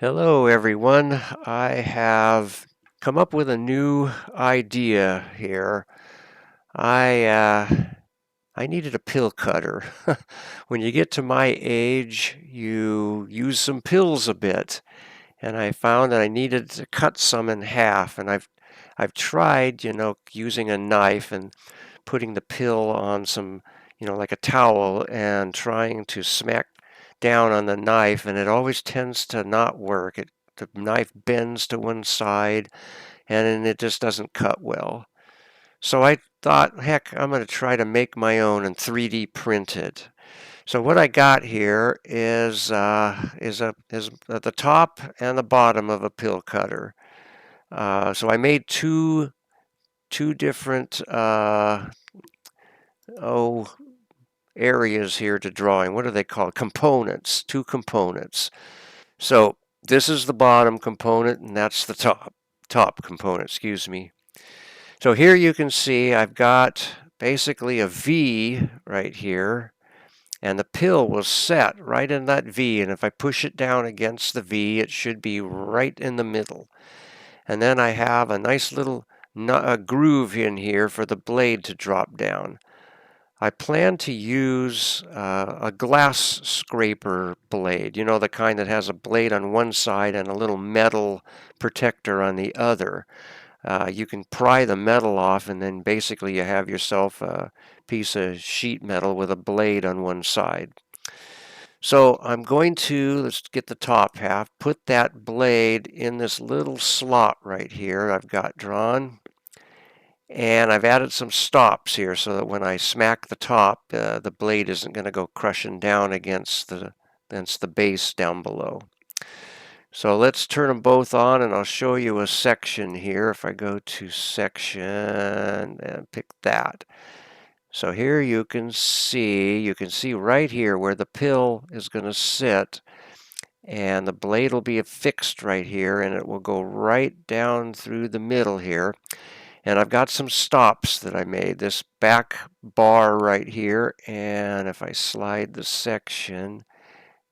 Hello, everyone. I have come up with a new idea here. I uh, I needed a pill cutter. When you get to my age, you use some pills a bit, and I found that I needed to cut some in half. And I've tried, using a knife and putting the pill on some, like a towel, and trying to smack down on the knife, and it always tends to not work. The knife bends to one side, and it just doesn't cut well. So I thought, heck, I'm going to try to make my own and 3D print it. So what I got here is the top and the bottom of a pill cutter. So I made two different oh areas here to drawing. What are they called? Components. Two components. So this is the bottom component, and that's the top component. Excuse me. So here you can see I've got basically a V right here, and the pill will set right in that V. And if I push it down against the V, it should be right in the middle. And then I have a nice little groove in here for the blade to drop down. I plan to use a glass scraper blade, the kind that has a blade on one side and a little metal protector on the other. You can pry the metal off, and then basically you have yourself a piece of sheet metal with a blade on one side. So I'm going to, let's get the top half, put that blade in this little slot right here I've got drawn. And I've added some stops here so that when I smack the top, the blade isn't going to go crushing down against the base down below. So let's turn them both on, and I'll show you a section here. If I go to section and pick that. So here you can see right here where the pill is going to sit, and the blade will be affixed right here, and it will go right down through the middle here. And I've got some stops that I made. This back bar right here, and if I slide the section,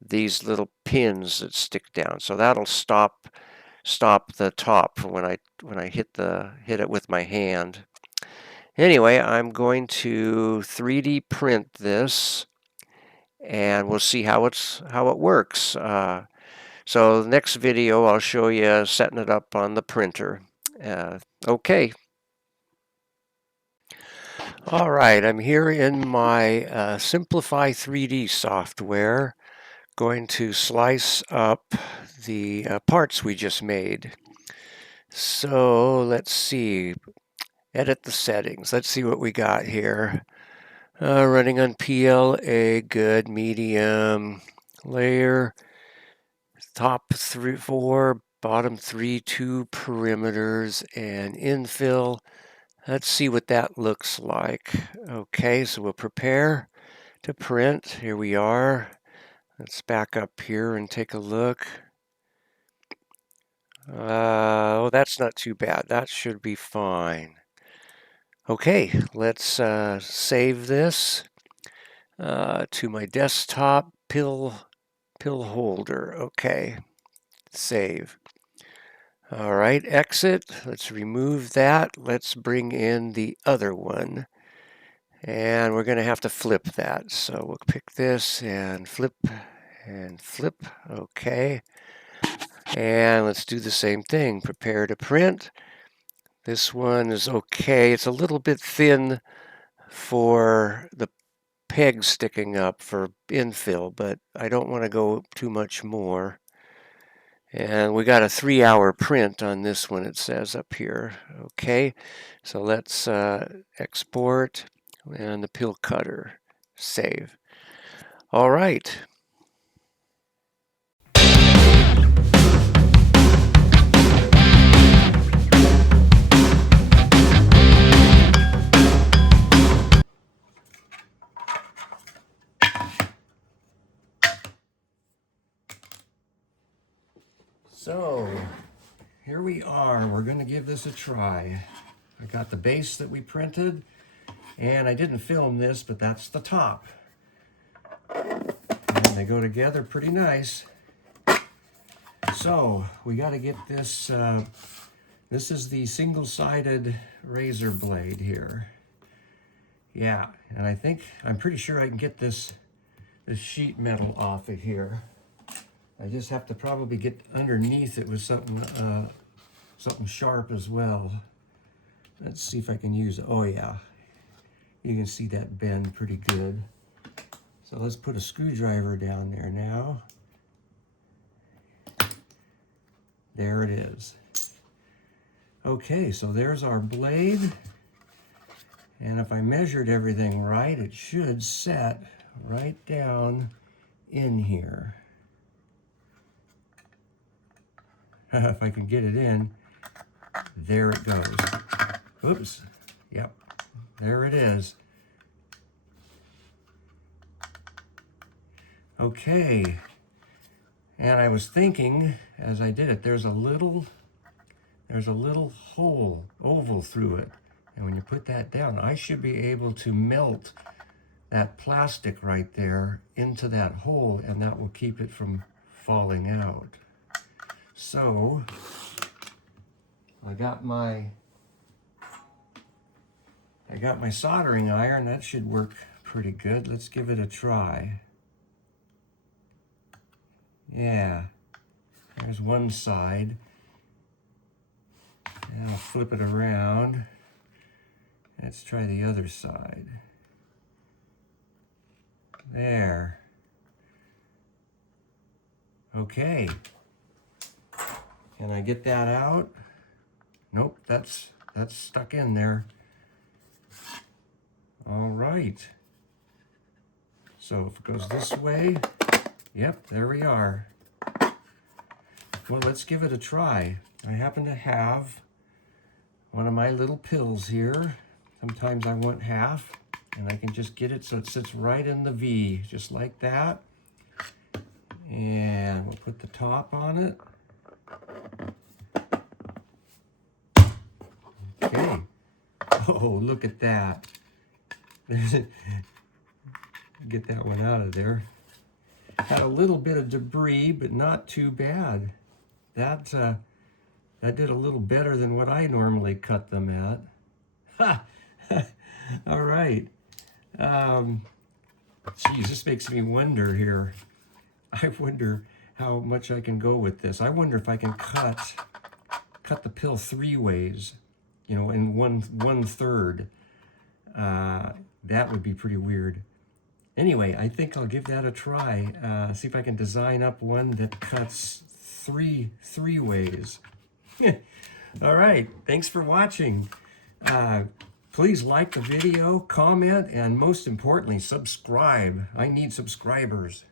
these little pins that stick down. So that'll stop the top when I hit it with my hand. Anyway, I'm going to 3D print this, and we'll see how it works. So the next video, I'll show you setting it up on the printer. Okay. All right, I'm here in my Simplify 3D software, going to slice up the parts we just made. So let's see, edit the settings. Let's see what we got here. Running on PLA, good, medium, layer, top 3, 4, bottom 3, 2 perimeters, and infill. Let's see what that looks like. Okay, so we'll prepare to print. Here we are. Let's back up here and take a look. Oh, that's not too bad. That should be fine. Okay, let's save this to my desktop pill holder. Okay, save. All right, exit. Let's remove that. Let's bring in the other one. And we're going to have to flip that. So we'll pick this and flip and flip. Okay. And let's do the same thing. Prepare to print. This one is okay. It's a little bit thin for the pegs sticking up for infill, but I don't want to go too much more. And we got a 3-hour print on this one, it says up here. Okay, so let's export and the pill cutter. Save. All right. So here we are. We're going to give this a try. I got the base that we printed, and I didn't film this, but that's the top. And they go together pretty nice. So we got to get this, this is the single-sided razor blade here. Yeah, and I'm pretty sure I can get this sheet metal off of here. I just have to probably get underneath it with something, something sharp as well. Let's see if I can use it. Oh yeah, you can see that bend pretty good. So let's put a screwdriver down there now. There it is. Okay, so there's our blade. And if I measured everything right, it should set right down in here. If I can get it in, there it goes. Oops, yep, there it is. Okay, and I was thinking as I did it, there's a little hole, oval through it. And when you put that down, I should be able to melt that plastic right there into that hole, and that will keep it from falling out. So I got my soldering iron. That should work pretty good. Let's give it a try. Yeah, there's one side. And I'll flip it around. Let's try the other side. There. Okay. Can I get that out? Nope, that's stuck in there. All right. So if it goes this way, yep, there we are. Well, let's give it a try. I happen to have one of my little pills here. Sometimes I want half, and I can just get it so it sits right in the V, just like that. And we'll put the top on it. Okay. Oh, look at that. Get that one out of there. Had a little bit of debris, but not too bad. That did a little better than what I normally cut them at. Ha! All right. Geez, this makes me wonder here. I wonder how much I can go with this. I wonder if I can cut the pill 3 ways, you know, in one third. That would be pretty weird. Anyway, I think I'll give that a try. See if I can design up one that cuts three ways. All right, thanks for watching. Please like the video, comment, and most importantly, subscribe. I need subscribers.